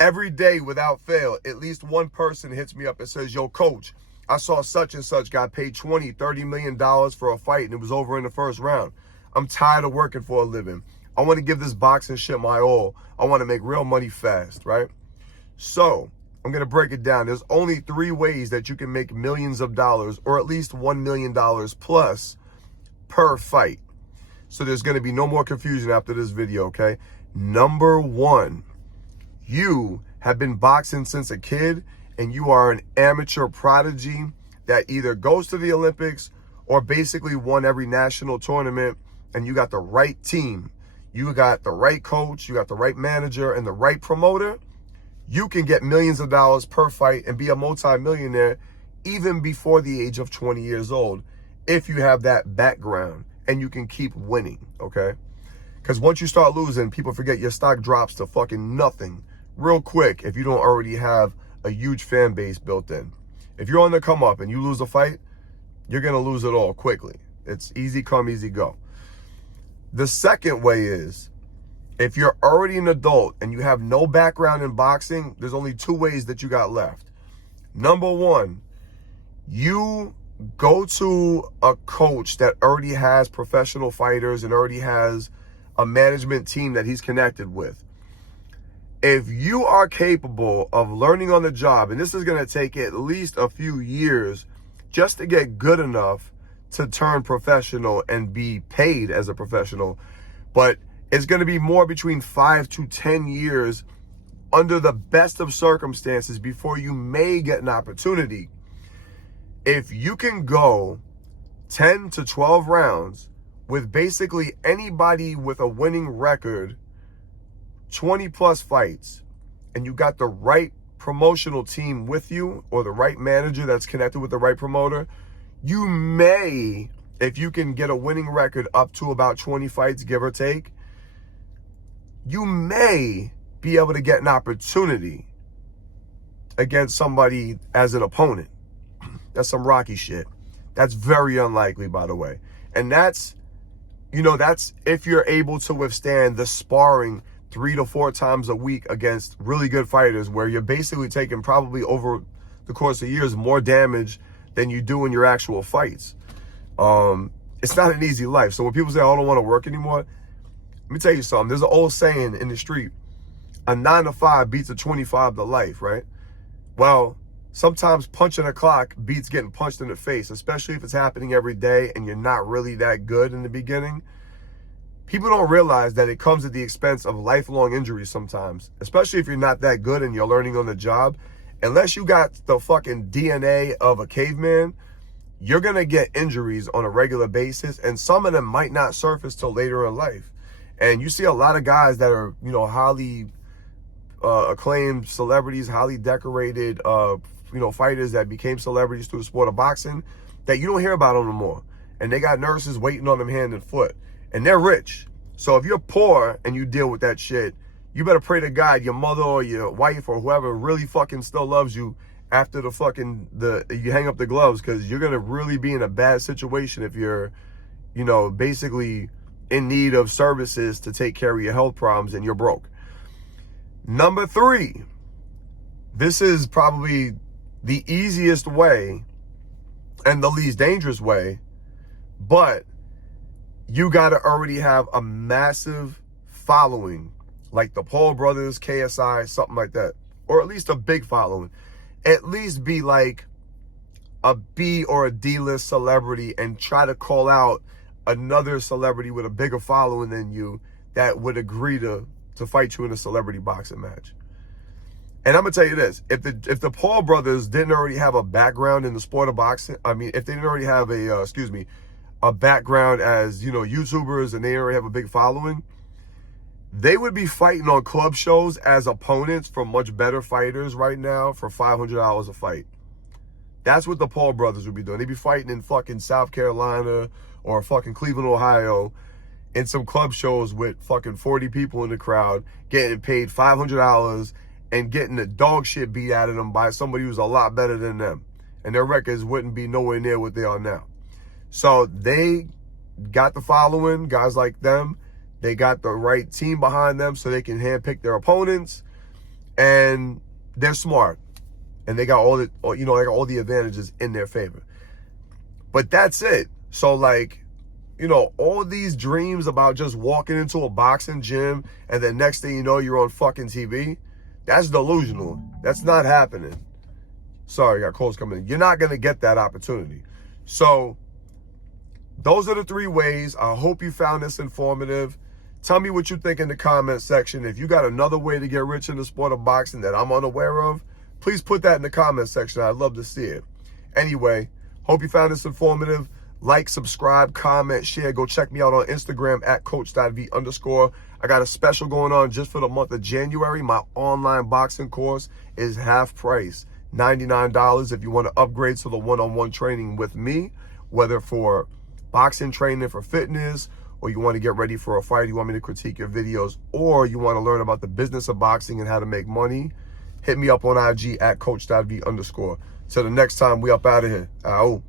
Every day without fail, at least one person hits me up and says, yo, coach, I saw such and such got paid $20-30 million for a fight and it was over in the first round. I'm tired of working for a living. I want to give this boxing shit my all. I want to make real money fast, right? So I'm going to break it down. There's only 3 ways that you can make millions of dollars, or at least $1 million plus per fight. So there's going to be no more confusion after this video, okay? Number 1, you have been boxing since a kid and you are an amateur prodigy that either goes to the Olympics or basically won every national tournament, and you got the right team, you got the right coach, you got the right manager and the right promoter, you can get millions of dollars per fight and be a multi-millionaire even before the age of 20 years old if you have that background and you can keep winning, okay? Because once you start losing, people forget your stock drops to fucking nothing real quick if you don't already have a huge fan base built in. If you're on the come up and you lose a fight, you're going to lose it all quickly. It's easy come, easy go. The second way is, if you're already an adult and you have no background in boxing, there's only 2 ways that you got left. Number 1, you go to a coach that already has professional fighters and already has a management team that he's connected with. If you are capable of learning on the job, and this is going to take at least a few years just to get good enough to turn professional and be paid as a professional, but it's going to be more between 5 to 10 years under the best of circumstances before you may get an opportunity. If you can go 10 to 12 rounds with basically anybody with a winning record, 20 plus fights, and you got the right promotional team with you or the right manager that's connected with the right promoter, you may, if you can get a winning record up to about 20 fights, give or take, you may be able to get an opportunity against somebody as an opponent. That's some Rocky shit. That's very unlikely, by the way. And that's, that's if you're able to withstand the sparring 3 to 4 times a week against really good fighters, where you're basically taking probably over the course of years more damage than you do in your actual fights. It's not an easy life. So when people say, I don't want to work anymore, let me tell you something. There's an old saying in the street, a 9 to 5 beats a 25 to life, right? Well, sometimes punching a clock beats getting punched in the face, especially if it's happening every day and you're not really that good in the beginning. People don't realize that it comes at the expense of lifelong injuries sometimes, especially if you're not that good and you're learning on the job. Unless you got the fucking DNA of a caveman, you're going to get injuries on a regular basis, and some of them might not surface till later in life. And you see a lot of guys that are, highly acclaimed celebrities, highly decorated, fighters that became celebrities through the sport of boxing that you don't hear about them no more. And they got nurses waiting on them hand and foot. And they're rich. So if you're poor and you deal with that shit, you better pray to God your mother or your wife or whoever really fucking still loves you after you hang up the gloves, because you're going to really be in a bad situation if you're, basically in need of services to take care of your health problems and you're broke. Number 3, this is probably the easiest way and the least dangerous way, but you got to already have a massive following, like the Paul brothers, KSI, something like that, or at least a big following. At least be like a B or a D-list celebrity and try to call out another celebrity with a bigger following than you that would agree to fight you in a celebrity boxing match. And I'm going to tell you this, if the Paul brothers didn't already have a background in the sport of boxing, if they didn't already have a background as, YouTubers, and they already have a big following, they would be fighting on club shows as opponents for much better fighters right now for $500 a fight. That's what the Paul brothers would be doing. They'd be fighting in fucking South Carolina or fucking Cleveland, Ohio, in some club shows with fucking 40 people in the crowd, getting paid $500 and getting the dog shit beat out of them by somebody who's a lot better than them. And their records wouldn't be nowhere near what they are now. So they got the following, guys like them. They got the right team behind them so they can handpick their opponents. and they're smart, and they got they got all the advantages in their favor. But that's it. So like, all these dreams about just walking into a boxing gym and the next thing you know, you're on fucking TV, that's delusional. That's not happening. Sorry, got calls coming in. You're not going to get that opportunity. So those are the 3 ways. I hope you found this informative. Tell me what you think in the comment section. If you got another way to get rich in the sport of boxing that I'm unaware of, please put that in the comment section. I'd love to see it. Anyway, hope you found this informative. Like, subscribe, comment, share. Go check me out on Instagram at coach.v_. I got a special going on just for the month of January. My online boxing course is half price, $99 if you want to upgrade to the one-on-one training with me, whether for boxing training for fitness, or you want to get ready for a fight, you want me to critique your videos, or you want to learn about the business of boxing and how to make money, hit me up on IG at coach.v_. Till the next time, we up out of here. Ow.